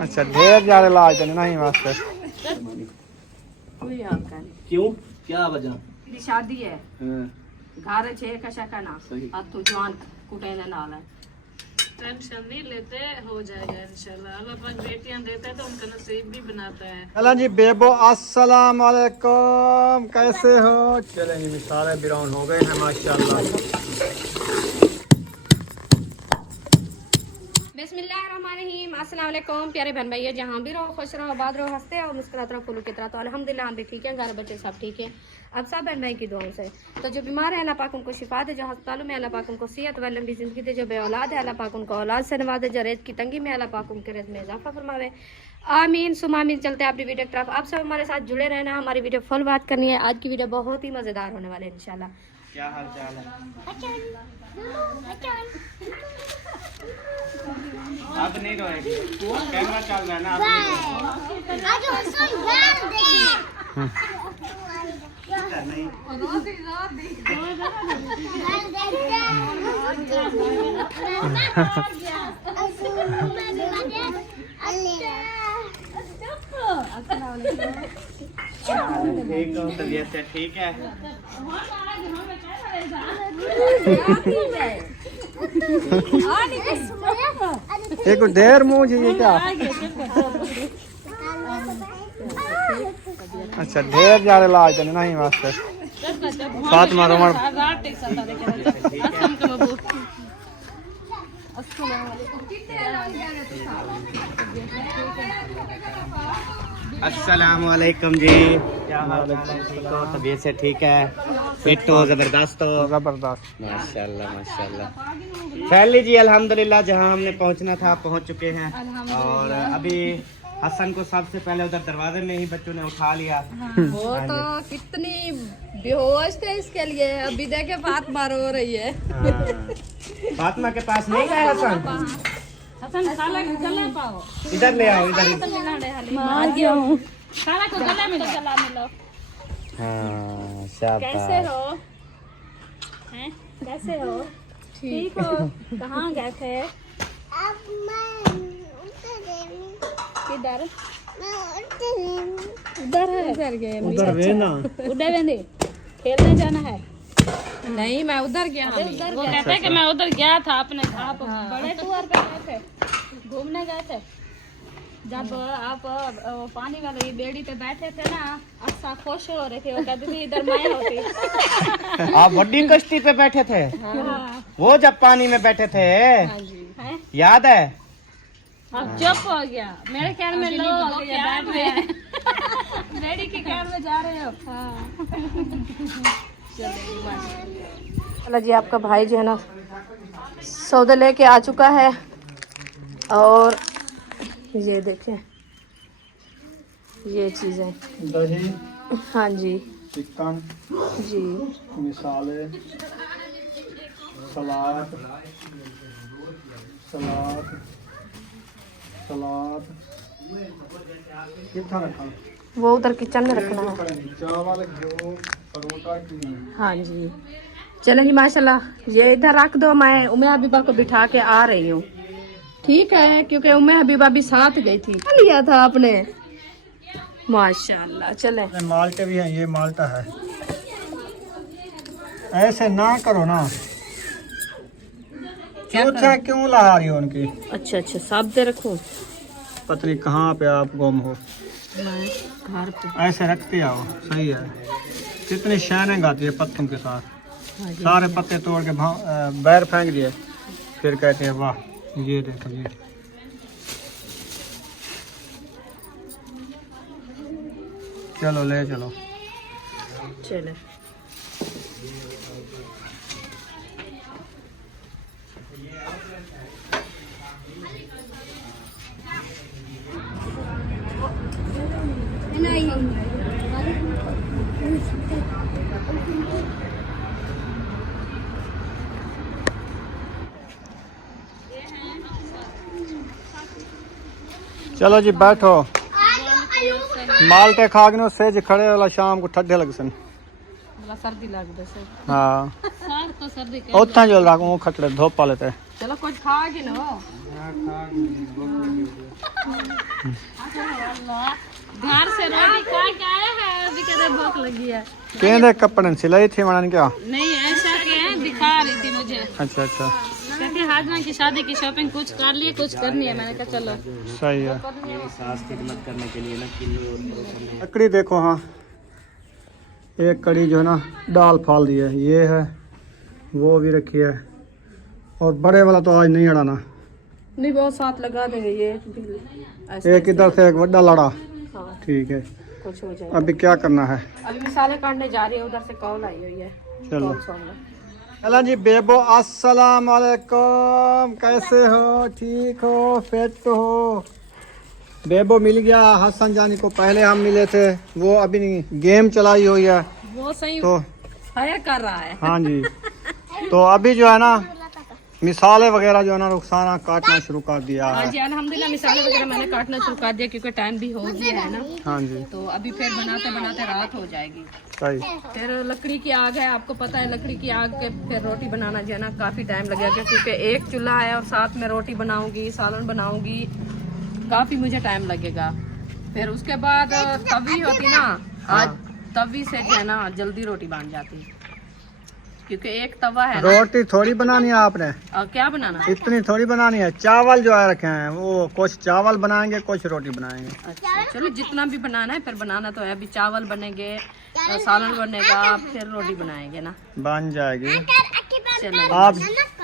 अच्छा ढेर ज्यादा लाज नहीं वास्ते। क्यों, क्या वजह? मेरी शादी है, घर छे कशा का ना अब तो जवान कुटे नाल है। टेंशन नहीं लेते, हो जाएगा इंशाल्लाह। अल्लाह पाक बेटियां देता है तो उनका नसीब भी बनाता है। चलें जी बेबो अस्सलाम वालेकुम, कैसे हो? चलें जी सारे बिराउन हो गए हैं माशाल्लाह। बिस्मिल्लाहिर्रहमानिर्रहीम, अस्सलाम वालेकुम प्यारे बहन भाइयों, जहाँ भी रहो खुश रहो, आबाद रहो, हंसते रहो, मुस्कुराते रहो, फूलों की तरह। तो अल्हम्दुलिल्लाह हम भी ठीक हैं, घर बच्चे सब ठीक हैं, अब सब बहन भाई की दुआओं से। तो जो बीमार है अल्लाह पाक उनको शिफा दे, जो अस्पतालों में अल्लाह पाक उनको सेहत व लंबी जिंदगी दे, जो बे औलाद है अल्लाह पाक उनको औलाद से नवाजे, जो रेत की तंगी में अल्लाह पाक उनके रेत में इजाफा फरमावे, आमीन सुमामीन। चलते हैं अपनी वीडियो की तरफ, आप सब हमारे साथ जुड़े रहना, हमारी वीडियो फुल बात करनी है। आज की वीडियो बहुत ही मज़ेदार होने वाले है इंशाल्लाह। क्या हाल चाल है? अब नहीं रोएगी, कैमरा चल रहा है ना, ठीक हो? तबीयत से ठीक है? एक ढेर मुँह जी क्या? अच्छा ढेर ज्यादा लाज नहीं वास्ते। फातिमा रोमन अस्सलाम वालेकुम जी, क्या हाल है? ठीक हो? तबीयत से ठीक है? फिट हो? जबरदस्त हो? जबरदस्त माशाल्लाह माशाल्लाह। फैली जी अल्हम्दुलिल्लाह, जहां हमने पहुंचना था पहुंच चुके हैं। और अभी हसन को सबसे पहले उधर दरवाजे में ही बच्चों ने उठा लिया। वो तो कितनी बेहोश थे इसके लिए, अभी देखे फातिमा रो रही है। फातिमा के पास नहीं गए हसन? हसन खाला को गले पाओ, इधर ले आओ, इधर मार गया हूं। खाला को गले में चला मिलो। हाँ शाबाश। कैसे हो? हैं? कैसे हो? ठीक हो? कहाँ गए थे? किधर? उधर है। उधर गए। उधर वे ना। उधर वेंदे खेलने जाना है। नहीं मैं उधर गया, वो कहते हैं कि मैं उधर गया था अपने। आप बड़े टूर पे गए थे, घूमने गए थे। जब आप पानी वाली बेड़ी पे बैठे थे ना, अच्छा खुश हो रहे थे, वो कहते थे इधर मैं होती। आप बड़ी कश्ती पे बैठे थे? हाँ। वो जब पानी में बैठे थे, हाँ जी। याद है? अब चुप हो गया, मेरे ख्याल में लोग बैठ रहे हैं। बेड़ी के ख्याल में जा रहे हो। चलो जी, आपका भाई जो है ना सौदा लेके आ चुका है। और ये देखें, ये चीजें, दही, हाँ जी चिकन जी, मिसाले, सलाद सलाद सलाद। कितना रखा? वो उधर किचन में रखना है। चावल, गेहूं, परोठा, क्रीम। हाँ जी, चलो जी माशाल्लाह, ये इधर रख दो, मैं उम्मे हबीबा को बिठा के आ रही हूँ। ठीक है, क्योंकि उम्मे हबीबा भी साथ गई थी। लिया था आपने माशाल्लाह। चले, माल्टे भी हैं, ये माल्टा है। ऐसे ना करो ना, चूतिया क्यों ला रही हो उनकी? अच्छा अच्छा, साफ दे रखूं? पता नहीं कहाँ पे आप गुम हो। मैं घर पे। ऐसे रखते आओ, सही है। कितनी शाइनिंग आती है पत्तों के साथ। सारे पत्ते तोड़ के बैर फेंक दिए, फिर कहते हैं वाह ये देखो ये। चलो ले चलो। चले, चलो जी बैठो। माल्टे खा के सेज खड़े वाला शाम को ठंडे लग सन। थोड़ा सर्दी लग जैसे हाँ सर तो सर्दी के उतना जो लागू खतरे धूप पा लेते चलो कुछ खा के ना घर से रोटी खा के आया है अभी कहते भूख लगी है केंद्र कपड़े सिलाई थी मैंने क्या नहीं ऐसा क्या है दिखा रही थी मुझे अच्छा अच्छा कहती हाजमा की शादी की शॉपिंग कुछ कर लिए कुछ करनी है मैंने कहा चलो सही है मेरी सास खिदमत करने के लिए ना किलो और लकड़ी देखो हाँ एक कड़ी जो है ना डाल फाल दी है ये है वो भी रखी है और बड़े वाला तो आज नहीं अड़ाना नहीं बहुत साथ लगा देंगे ये एक इधर से एक बड़ा लड़ा ठीक है कुछ हो जाए। अभी क्या करना है अभी मसाले काटने जा रही है उधर से कॉल आई हुई है चलो चला जी बेबो अस्सलाम वालेकुम कैसे हो ठीक हो फिट हो बेबो मिल गया हसन जानी को पहले हम मिले थे वो अभी गेम चलाई हुई है वो सही तो फायर कर रहा है। हाँ जी तो अभी जो है ना मिसाले वगैरह जो है ना रुखसाना काटना शुरू कर दिया हाँ है जी अल्हम्दुलिल्लाह मिसाले वगैरह मैंने काटना शुरू कर दिया क्योंकि टाइम भी हो गया है ना हाँ जी तो अभी फिर बनाते बनाते रात हो जाएगी। सही फिर लकड़ी की आग है आपको पता है लकड़ी की आग के फिर रोटी बनाना जो है ना काफ़ी टाइम लगेगा क्योंकि एक चूल्हा है और साथ में रोटी बनाऊंगी सालन बनाऊंगी काफ़ी मुझे टाइम लगेगा। फिर उसके बाद तवी होती ना आज तवी से जो है ना जल्दी रोटी बन जाती क्योंकि एक तवा है ना। रोटी थोड़ी बनानी है आपने और क्या बनाना है? इतनी थोड़ी बनानी है चावल जो है रखे हैं वो कुछ चावल बनाएंगे कुछ रोटी बनाएंगे अच्छा चलो जितना भी बनाना है फिर बनाना तो है अभी चावल बनेंगे सालन बनेगा फिर रोटी बनाएंगे ना बन जाएगी चलो आप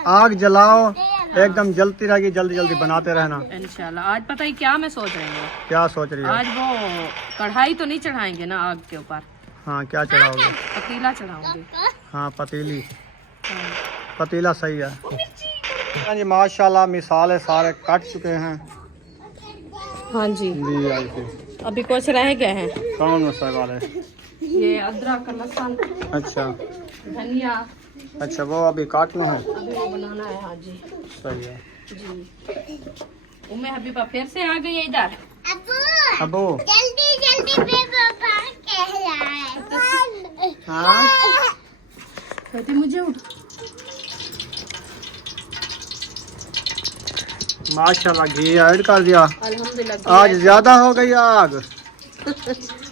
आग जलाओ एकदम जलती रहेगी जल्दी जल्दी बनाते रहना इंशाल्लाह। आज पता ही क्या मैं सोच रही हूँ क्या सोच रही हो आज वो कढ़ाई तो नहीं चढ़ाएंगे ना आग के ऊपर हाँ क्या चढ़ाओगे पतीला चढ़ाऊंगी। हाँ पतीली पतीला सही है हाँ जी माशाल्लाह मिसाले सारे कट चुके हैं हाँ जी जी आई थी अभी कुछ रह गए हैं कौन मसाले वाले ये अदरक लहसुन अच्छा धनिया अच्छा वो अभी काटना है अभी वो बनाना है। हाँ जी सही है जी उम्मे हबीबा फिर से आ गई है इधर। अबू जल्दी जल्दी पापा कह रहा है हाँ कहती मुझे उठ माशाल्लाह घी ऐड कर दिया अल्हम्दुलिल्लाह। आज ज्यादा हो गई आग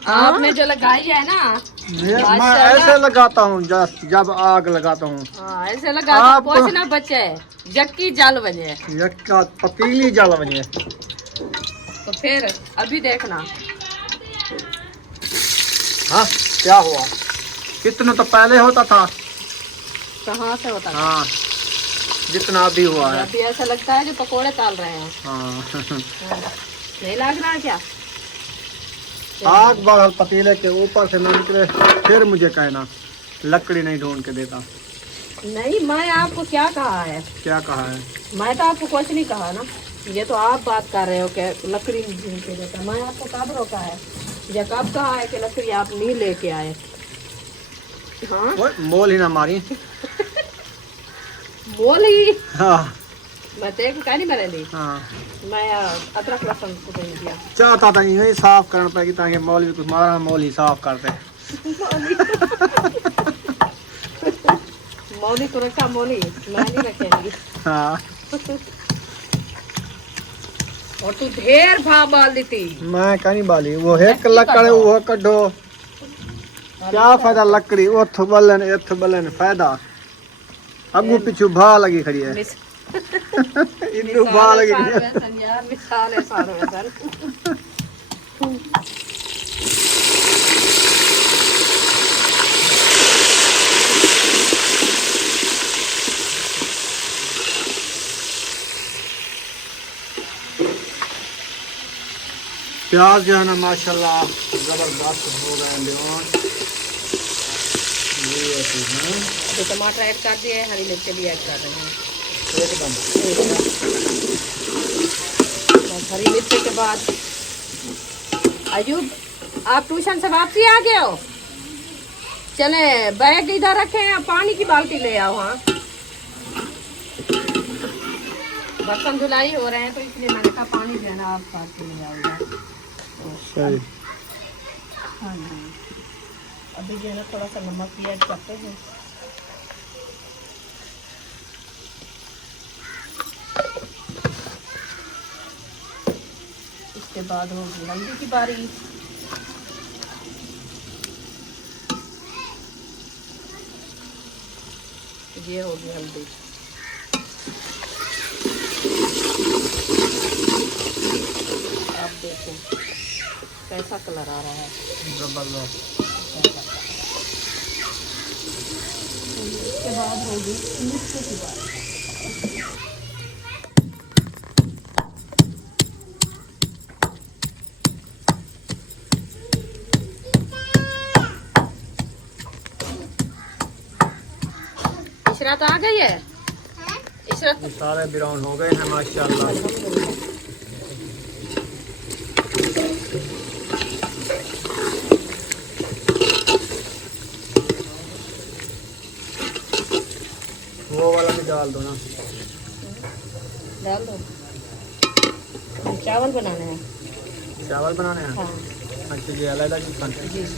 आपने जो लगाई है ना मैं ऐसे लगाता हूँ जब आग लगाता हूँ हाँ ऐसे लगा आप- कुछ ना बचे जक्की जल बजे यक्का पतीली जल बनी है तो फिर अभी देखना हाँ क्या हुआ कितना तो पहले होता था कहाँ से होता है। हाँ जितना अभी हुआ है अभी ऐसा लगता है जो पकोड़े ताल रहे हैं। हाँ नहीं लग रहा है क्या? आग बढ़ल पतीले के ऊपर से न निकले फिर मुझे कहना लकड़ी नहीं ढूंढ के देता नहीं मैं आपको क्या कहा है क्या कहा है मैं तो आपको कुछ नहीं कहा ना ये तो आप बात कर रहे हो कि लकड़ी नहीं ढूंढ के देता मैं आपको कब रोका है या कब कहा है कि लकड़ी आप नहीं लेके आए। हाँ ओए, मोल ही ना मारी बोली हाँ मैं तेरे को कह नहीं मरे ली हाँ मैं अदरक लहसुन को नहीं दिया चाहता था यही साफ करना पड़ेगी ताकि मौल भी कुछ मारा मौल ही साफ करते मौली तो रखा मौली मैं नहीं रखेंगी। हाँ और तू ढेर भाव बाल देती मैं कहीं बाली वो एक लकड़ वो कड्ढो क्या फायदा लकड़ी उथ बलन एथ बलन फायदा अगू पिछू भा लगी खड़ी है इन्नू भा लगी खड़ी है यार मिसाल है सारो वैसन। प्याज जो है ना माशाल्लाह जबरदस्त हो गए लियोन ये होती है तो टमाटर ऐड कर दिए हरी मिर्च भी ऐड कर रहे हैं एकदम बस हरी मिर्च के बाद अयूब आप ट्यूशन से वापसी आ गए हो चले बैग इधर रखे हैं पानी की बाल्टी ले आओ। हाँ बर्तन धुलाई हो रहे हैं तो इसलिए मैंने कहा पानी देना आप साथ के ले आओ इधर। सही हाँ जी अभी जो है ना थोड़ा सा नमक भी ऐड करते हैं। इसके बाद होगी हल्दी की बारी। ये होगी हल्दी। आप देखें कैसा कलर आ रहा है, जबरदस्त। इसके बाद होगी मिर्ची की बारी। इशरात आ गई है। इशरात ये सारे ब्राउन हो गए हैं माशाल्लाह। वो वाला भी डाल दो ना। डाल दो। चावल बनाने हैं। चावल बनाने हैं। हाँ अच्छा जी, अलग जी।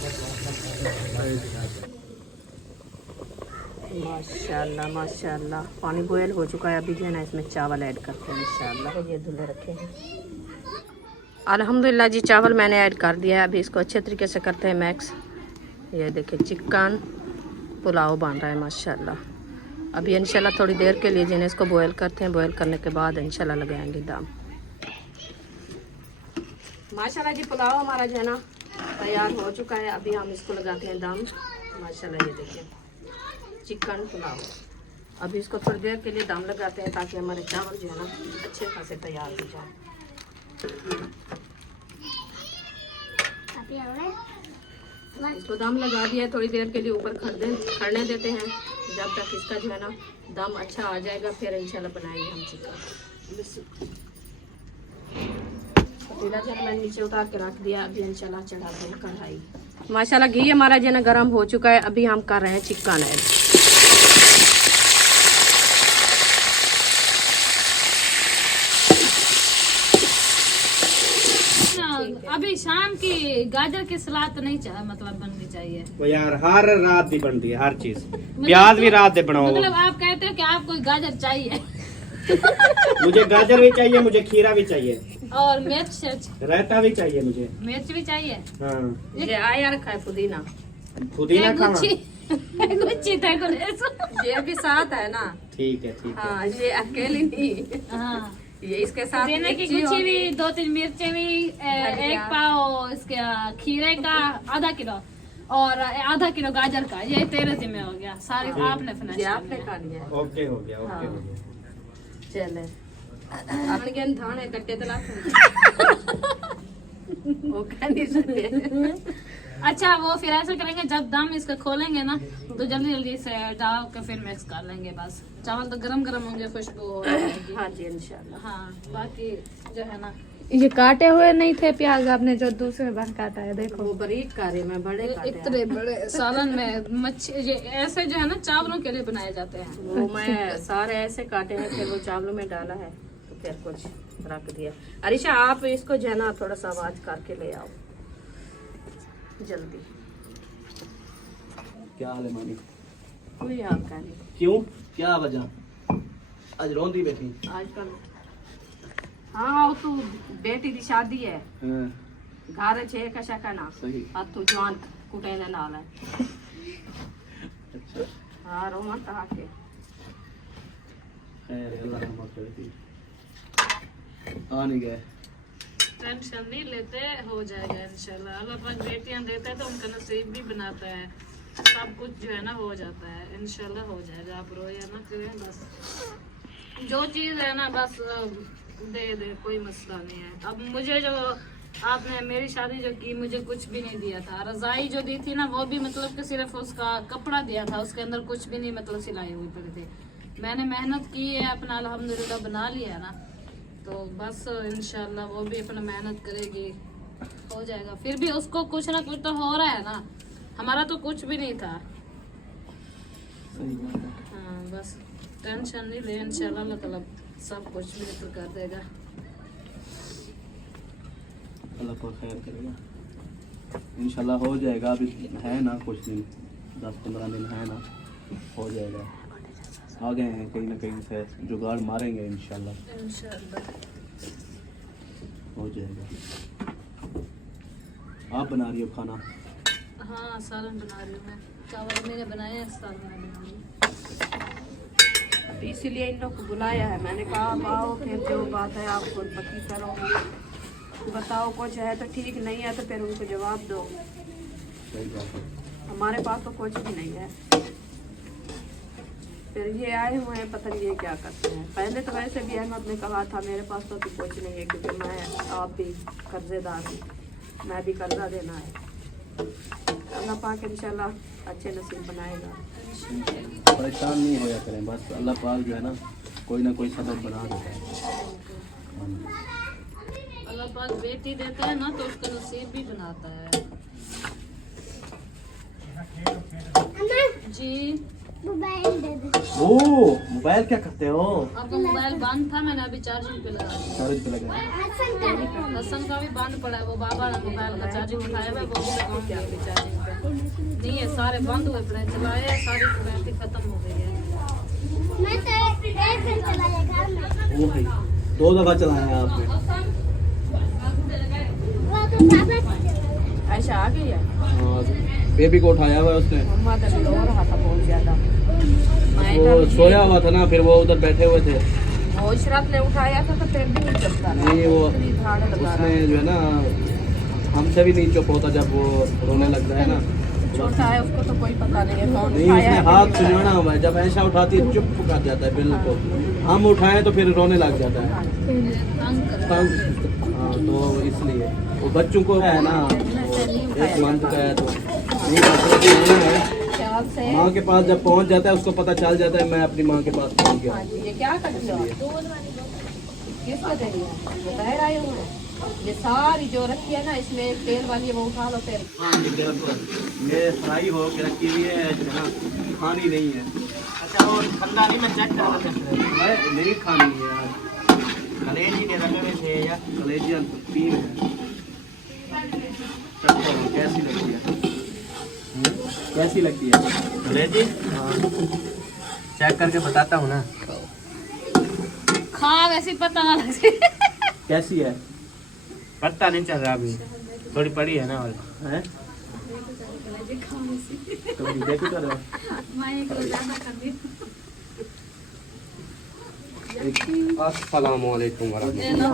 माशाल्लाह माशाल्लाह, पानी बॉयल हो चुका है। अभी जो है ना इसमें चावल ऐड करते हैं इंशाल्लाह। ये धुले रखे हैं। अल्हम्दुलिल्लाह जी, चावल मैंने ऐड कर दिया है। अभी इसको अच्छे तरीके से करते हैं मैक्स। ये देखिए चिकन पुलाव बन रहा है माशाल्लाह। अभी इंशाल्लाह थोड़ी देर के लिए जो है इसको बॉयल करते हैं। बॉयल करने के बाद इंशाल्लाह लगाएंगे दम। माशाल्लाह जी, पुलाव हमारा जो है ना तैयार हो चुका है। अभी हम इसको लगाते हैं दम माशाल्लाह। ये देखिए चिकन पुलाव। अभी इसको थोड़ी देर के लिए दम लगाते हैं ताकि हमारे चावल जो है ना अच्छे खासे तैयार हो जाए। इसको दम लगा दिया, थोड़ी देर के लिए ऊपर खड़ने देते हैं जब तक इसका जो है ना दम अच्छा आ जाएगा। फिर इंशाल्लाह बनाएंगे हम चिकन। पतीला जो है मैंने नीचे उतार के रख दिया। अभी इंशाल्लाह चढ़ाते हैं कढ़ाई। माशाल्लाह घी हमारा जो है ना गर्म हो चुका है। अभी हम कर रहे हैं चिकन ऐड। अभी शाम की गाजर की सलाद तो नहीं चाहिए, मतलब बननी चाहिए वो यार हर रात दी बनती है हर चीज। प्याज भी रात दे बनाओ। मतलब आप कहते हो कि आपको गाजर चाहिए। मुझे गाजर भी चाहिए, मुझे खीरा भी चाहिए और मिर्च रायता भी चाहिए, मुझे मिर्च भी चाहिए। हाँ। ये आया रखा है पुदीना। पुदीना खावा। ये भी साथ है ना। ठीक है ठीक है। हाँ, ये अकेली नहीं। हाँ, ये इसके साथ पुदीने की मिर्ची गुच्छी और- भी, 2-3 मिर्चें भी, एक पाव इसके खीरे का, आधा किलो और आधा किलो गाजर का। ये तेरे जिम्मे हो गया। सारी आपने फिनिश ये कर आपने लिया। खा लिया है। ओके हो गया, ओके हाँ। हो गया। चले आपने क्या धान है कट्टे तला वो कह नहीं सकते। अच्छा, वो फिर ऐसा करेंगे जब दम इसका खोलेंगे ना तो जल्दी जल्दी से डाल के फिर मिक्स कर लेंगे। बस चावल तो गरम गरम होंगे, खुशबू हो जाएगी। हाँ जी इंशाल्लाह। हाँ, बाकी जो है ना ये काटे हुए नहीं थे प्याज, आपने जो दूसरे बार काटा है देखो। वो बारीक काटे में बड़े काटे हैं। इतने बड़े सालन में मच्छी ये ऐसे जो है ना चावलों के लिए बनाए जाते हैं। वो मैं सारे ऐसे काटे हैं, फिर वो चावलों में डाला है तो फिर कुछ रख दिया। अरिशा आप इसको जो है ना थोड़ा सा आवाज करके ले आओ जल्दी। क्या हाल है मानी? कोई आपका नहीं। क्यों, क्या वजह? आज रोंदी बैठी? आजकल हाँ, वो तो बेटी की शादी है, हाँ, घर छे कशा का ना सही। अब तो जवान कुटे दे नाल है। अच्छा, हाँ रोमन कहा के खैर अल्लाह रहमत करे। आ नहीं गए। टेंशन नहीं लेते, हो जाएगा इंशाल्लाह। अल्लाह पाक बेटियां देता है तो उनका नसीब भी बनाता है। सब कुछ जो है ना हो जाता है, इंशाल्लाह हो जाएगा। आप रोया ना करें, बस जो चीज़ है ना बस दे दे, कोई मसला नहीं है। अब मुझे जो आपने मेरी शादी जो की, मुझे कुछ भी नहीं दिया था। रज़ाई जो दी थी ना वो भी मतलब कि सिर्फ उसका कपड़ा दिया था, उसके अंदर कुछ भी नहीं मतलब सिलाई हुई पड़ी थी। मैंने मेहनत की है, अपना अल्हम्दुलिल्लाह बना लिया ना, तो बस इंशाल्लाह वो भी अपना मेहनत करेगी, हो जाएगा। फिर भी उसको कुछ ना कुछ तो हो रहा है ना, हमारा तो कुछ भी नहीं था। हाँ, बस टेंशन नहीं ले, इंशाल्लाह अल्लाह ताला सब कुछ बेहतर कर देगा। अल्लाह पाक खैर करेगा। इंशाल्लाह हो जाएगा। अभी है ना कुछ दिन, 10-15 दिन है ना, हो जाएगा। आ गए हैं कहीं ना कहीं से, जुगाड़ मारेंगे इंशाल्लाह हो जाएगा। आप बना रही हो खाना? हाँ सालन बना रही हूँ मैं, चावल मैंने बनाए हैं, सालन मैं बनाऊंगी। इसीलिए इन लोग को बुलाया है। मैंने कहा आप आओ, फिर जो बात है आप खुद पक्की करो, बताओ कुछ है तो ठीक, नहीं है तो फिर उनको जवाब दो। सही बात है। हमारे पास तो कुछ भी नहीं है। फिर ये आए हुए हैं, पता नहीं ये क्या करते हैं। पहले तो वैसे भी अहमद ने कहा था मेरे पास तो अभी कुछ नहीं है, क्योंकि मैं आप भी कर्जेदार हूँ, मैं भी कर्जा देना है। अल्लाह पाक इंशाल्लाह अच्छे नसीब बनाएगा। परेशान नहीं होया करें, बस अल्लाह पाक जो है ना कोई ना कोई सबब बना देता है। अल्लाह पाक बेटी देता है ना तो उसका नसीब भी बनाता है। जी मोबाइल दे दो। ओ मोबाइल क्या करते हो? आपका मोबाइल बंद था, मैंने अभी चार्जिंग पे लगा दिया। चार्ज पे लगा। हसन का भी बंद पड़ा है, वो बाबा ने मोबाइल का चार्जिंग उठाया हुआ है, वो भी लगाऊं क्या अभी चार्जिंग पे? नहीं है, सारे बंद हुए पड़े, चलाए हैं, सारी बैटरी खत्म हो गई है। मैं तो एक घंटे वाले घर में। ओ भाई 2 दफा चलाया आपने। वो तो पापा से चला। ऐसा आ गई है। हाँ, बेबी को उठाया हुआ है उसने। मम्मा तो रो रहा था बहुत ज्यादा। वो सोया हुआ था ना, फिर वो उधर बैठे हुए थे। वो इशरत ने उठाया था तो फिर भी नहीं चलता रहा। नहीं वो इतनी धाड़ लगा रहा उसने जो है ना, हमसे भी नहीं चुप होता जब वो रोने लगता है ना। छोटा है, उसको तो कोई पता नहीं है कौन नहीं उठाया उसने है। हाथ सुनाना हुआ है, जब ऐसा उठाती है चुप कर जाता है बिल्कुल। हम उठाएं तो फिर रोने लग जाता है। तंग। हाँ तो इसलिए वो बच्चों को है ना, एक मंथ का है तो नहीं है। ख्याल से। माँ के पास जब पहुँच जाता है उसको पता चल जाता है मैं अपनी माँ के पास पहुँच गया। हाँ जी, ये क्या करती हो? किसको दे रही है? वो बाहर आए हुए हैं। ये सारी जो रखी है ना, इसमें तेल वाली है, वो उठा लो फिर। हाँ ये फ्राई हो के रखी हुई है जो है ना, खानी नहीं है। अच्छा और ठंडा नहीं, मैं चेक कर रहा था। मैं नहीं खानी है यार। कलेजी ने रगड़े थे या कलेजियन 3 है। चखो कैसी लगती है? कैसी लगती है? कलेजी चेक करके बताता हूँ ना। खा वैसे ही पता ना लगे। कैसी है? पता नहीं चल रहा अभी, थोड़ी पड़ी है ना। और हैं? कभी देखो कर रहे हो? अस्सलामु अलैकुम वरहमतुल्लाह।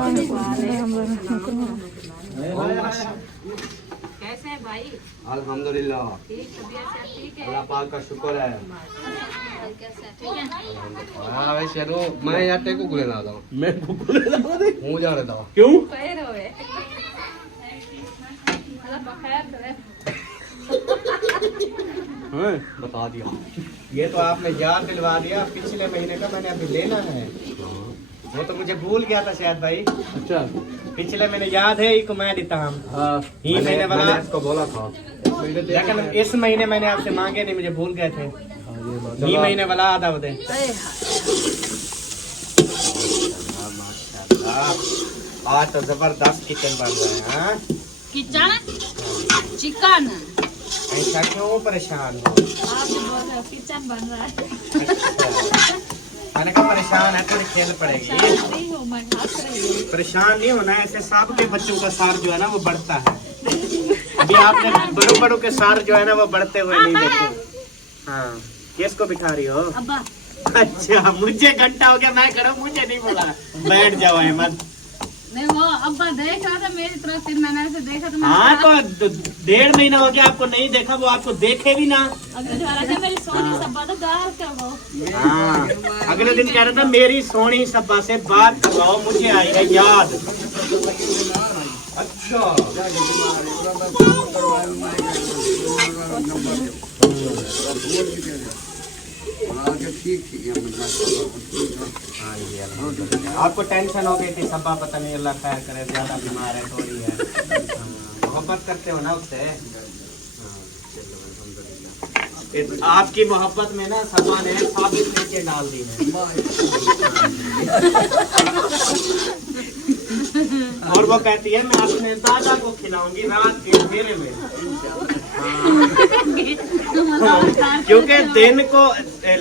कैसे है भाई? अल्हम्दुलिल्लाह, ठीक, तबीयत से ठीक है? अल्लाह पाक का शुक्र है। कैसे है? ठीक है। हाँ भाई शेरू, मैं यार टेको गुले ना दूँ, मैं भूख लगा दे। मुँह जाने दो। क्यों? पैर होए। अल्लाह बखैर करे। हैं? बता दिया। ये तो आपने याद दिलवा दिया, पिछले महीने का मैंने अभी लेना है। वो तो मुझे भूल गया था शायद भाई। अच्छा पिछले महीने याद है, एक मैं देता हम हाँ ही महीने वाला इसको बोला था। लेकिन इस महीने मैंने आपसे मांगे नहीं, मुझे भूल गए थे। ही महीने वाला आधा बदे। माशाल्लाह, आज तो जबरदस्त किचन बन रहा है। हाँ किचन चिकन ऐसा क्यों परेशान हो? आप बोल रहे हो किचन बन रहा है। मैंने कहा परेशान है, थोड़ी खेल पड़ेगी। नहीं हूँ मैं, हंस रही हूँ। परेशान नहीं होना, ऐसे सबके बच्चों का सार जो है ना वो बढ़ता है। अभी आपने बड़ों बड़ों के सार जो है ना वो बढ़ते हुए नहीं देखे। हाँ किसको बिठा रही हो? अब्बा अच्छा मुझे घंटा हो गया, मैं करूँ, मुझे नहीं बोला। बैठ जाओ अहमद। नहीं वो अब्बा देख रहा था मेरी तरफ, फिर मैंने ऐसे देखा तो हाँ तो 1.5 महीना हो गया आपको नहीं देखा, वो आपको देखे भी ना। अगले दिन रखा मेरी सोनी सब्बा तो गार का वो। हाँ अगले दिन कह रहा था मेरी सोनी सब्बा से बात करवाओ, मुझे आई है याद। अच्छा आपको टेंशन हो गई थी सब्बा, पता नहीं अल्लाह खैर करे, ज्यादा बीमार है, थोड़ी है। मोहब्बत करते हो ना उससे। आपकी मोहब्बत में ना सब्बा ने साबित नीचे डाल दी है। और वो कहती है मैं अपने दादा को खिलाऊंगी रात के अंधेरे में। क्योंकि दिन को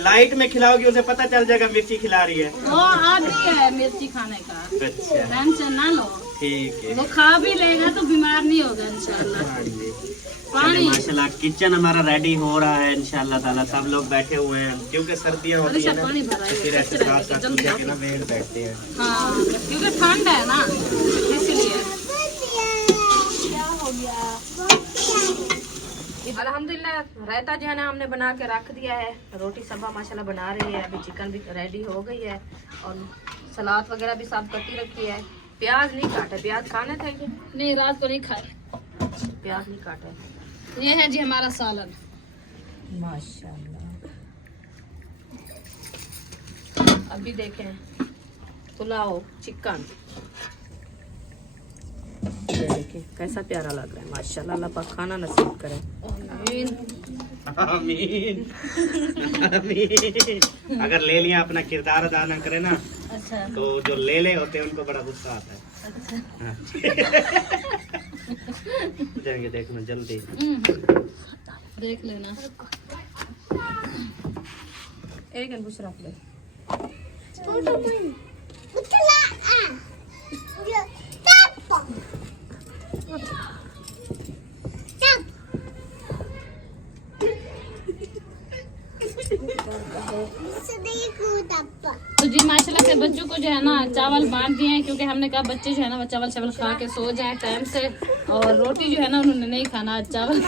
लाइट में खिलाओगी उसे पता चल जाएगा मिर्ची खिला रही है। वो आदि है मिर्ची खाने का, अच्छा टेंशन ना लो। ठीक है। वो खा भी लेगा तो बीमार नहीं होगा इंशाल्लाह। पानी माशाल्लाह किचन हमारा रेडी हो रहा है इंशाल्लाह ताला। सब लोग बैठे हुए हैं क्योंकि सर्दियाँ होती है ना, पानी भरा है, फिर ऐसे साथ साथ पूजा के ना वेट बैठते हैं। हाँ क्योंकि ठंड है ना इसलिए। अल्हम्दुलिल्लाह रायता जो है ना हमने बना के रख दिया है। रोटी सब्बा माशाल्लाह बना रही है। अभी चिकन भी रेडी हो गई है और सलाद वगैरह भी साफ करती रखी है। प्याज नहीं काटे, प्याज खाने थे क्या? नहीं रात को नहीं खाए। प्याज नहीं काटे। ये है जी हमारा सालन। माशाल्लाह। अभी देखें पुलाव चिकन, ये देखिए कैसा प्यारा लग रहा है माशाल्लाह। अल्लाह पाक खाना नसीब करे। आमीन आमीन। अगर ले लिया अपना किरदार अदा ना करे ना अच्छा तो जो ले ले होते हैं उनको बड़ा गुस्सा आता है। हाँ। जाएंगे देखना जल्दी। देख लेना। एक बुश रख ले। तो जी माशाल्लाह से बच्चों को जो है ना चावल बांट दिए हैं क्योंकि हमने कहा बच्चे जो है ना वो चावल चावल खा के सो जाए टाइम से। और रोटी जो है ना उन्होंने नहीं खाना, चावल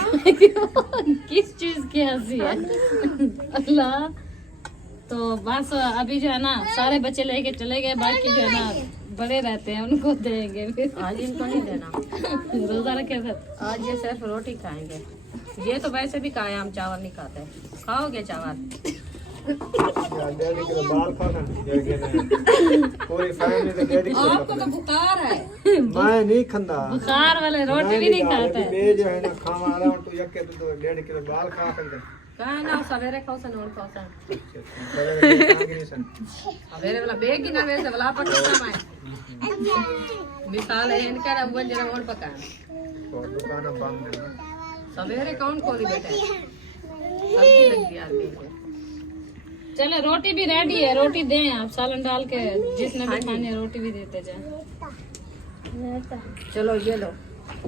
किस चीज की हंसी है अल्लाह। तो बस अभी जो है ना सारे बच्चे लेके चले गए, बाकी जो है ना बड़े रहते हैं उनको देंगे फिर। आज इनको नहीं देना, रोजा रखे थे। आज ये सिर्फ रोटी खाएंगे। ये तो वैसे भी कायम चावल नहीं खाते। खाओगे चावल? पूरी फैमिली तो डेढ़ आपको तो बुखार है। मैं नहीं खंदा। बुखार वाले रोटी भी नहीं खाते हैं। मैं जो है ना खावा रहा हूं तो यके तो 1.5 किलो बाल खा कर कहा ना सवेरे खाओ सन और खाओ सन। दे। सवेरे वाला बेग की ना वैसे वाला पकाना मैं मिसाल है इनका ना वो जरा और पकाना। दुकान बंद है। सवेरे कौन खोली बेटे? सब्जी लग गई आदमी को। चलो रोटी भी रेडी है, रोटी दें आप सालन डाल के, जिसने भी खानी है रोटी भी देते जाए। चलो ये लो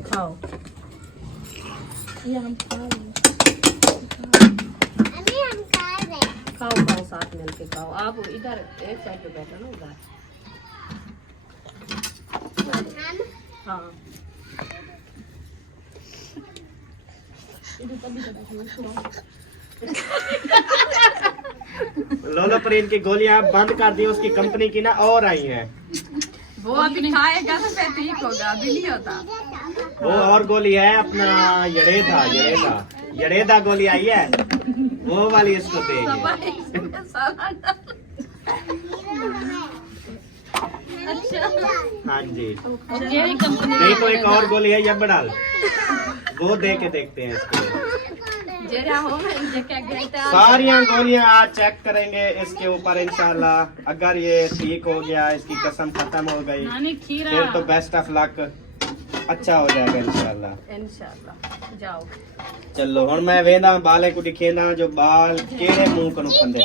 खाओ। ये हम खा लेंगे। खाओ खाओ साथ मिलके खाओ। आप इधर एक साइड पे बैठो ना उधर। हाँ लोलो प्रेम की गोलियां बंद कर दी, उसकी कंपनी की ना और आई हैं। वो अभी खाएगा तो फिर ठीक होगा, अभी नहीं होता। वो और गोली है अपना यड़ेदा गोली आई है, वो वाली इसको देंगे। हाँ जी, ये कंपनी नहीं तो एक और गोली है यबड़ाल, वो दे के देखते हैं इसके। सारियां गोलियां आज चेक करेंगे इसके ऊपर इंशाल्लाह। अगर ये ठीक हो गया, इसकी कसम खत्म हो गई, नानी खीरा फिर तो बेस्ट ऑफ लक, अच्छा हो जाएगा इंशाल्लाह। इंशाल्लाह जाओ। चलो हुण मैं वेंदा बाले को दिखेंदा जो बाल केड़े मुंह कनु खंदे।